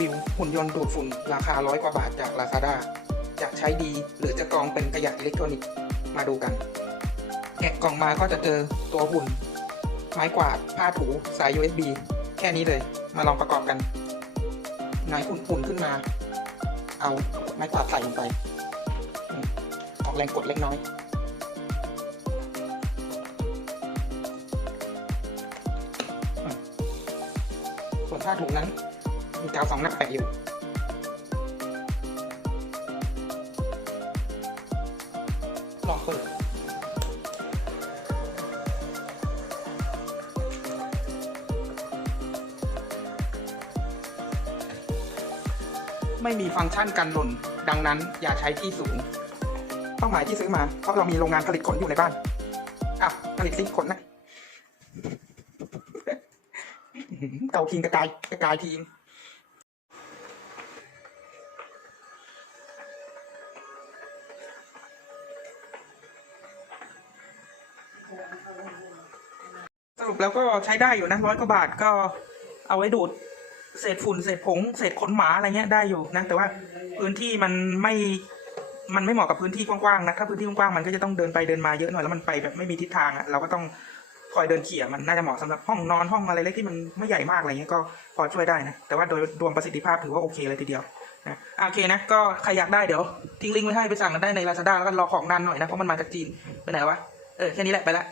วิวหุ่นยนต์ดูดฝุ่นราคาร้อยกว่าบาทจากลาซาด้าจะใช้ดีหรือจะกรองเป็นขยะอิเล็กทรอนิกส์มาดูกัน แกะกล่องมาก็จะเจอตัวหุ่น ไม้กวาดผ้าถูสาย USB แค่นี้เลย มาลองประกอบกันไงอุ่นๆขึ้นมา เอาไม้กวาดใส่ลงไป อออกแรงกดเล็กน้อยส่วนผ้าถุงนั้น มีกาวสองหนักแปะอยู่ลองเปิดไม่มีฟังก์ชันกันหล่น ดังนั้นอย่าใช้ที่สูง เป้าหมายที่ซื้อมา เพราะเรามีโรงงานผลิตขนอยู่ในบ้าน อะ ผลิตสิขนนะ เกาทิ้งกระจายกระจายทิ้ง รุปแล้วก็ใช้ได้อยู่นะร้อยกว่าบาทก็เอาไว้ดูดเศษฝุ่นเศษผงเศษขนหมาอะไรเงี้ยได้อยู่นะ แต่ว่าพื้นที่มันไม่มันไม่เหมาะกับพื้นที่กว้างๆนะถ้าพื้นที่กว้างๆมันก็จะต้องเดินไปเดินมาเยอะหน่อยแล้วมันไปแบบไม่มีทิศทางอะเราก็ต้องคอยเดินเขี่ยมันน่าจะเหมาะสำหรับห้องนอนห้องอะไรเล็กที่มันไม่ใหญ่มากอะไรเงี้ยก็พอช่วยได้นะแต่ว่าโดยรวมประสิทธิภาพถือว่าโอเคเลยทีเดียวนะโอเคนะก็ใครอยากได้เดี๋ยวทิ้งลิงก์ไว้ให้ไปสั่งกันได้ใน Lazada แล้วก็รอของนานหน่อยนะเพราะมันมาจากจีนไปไหนวะเออแค่นี้แหละไปละ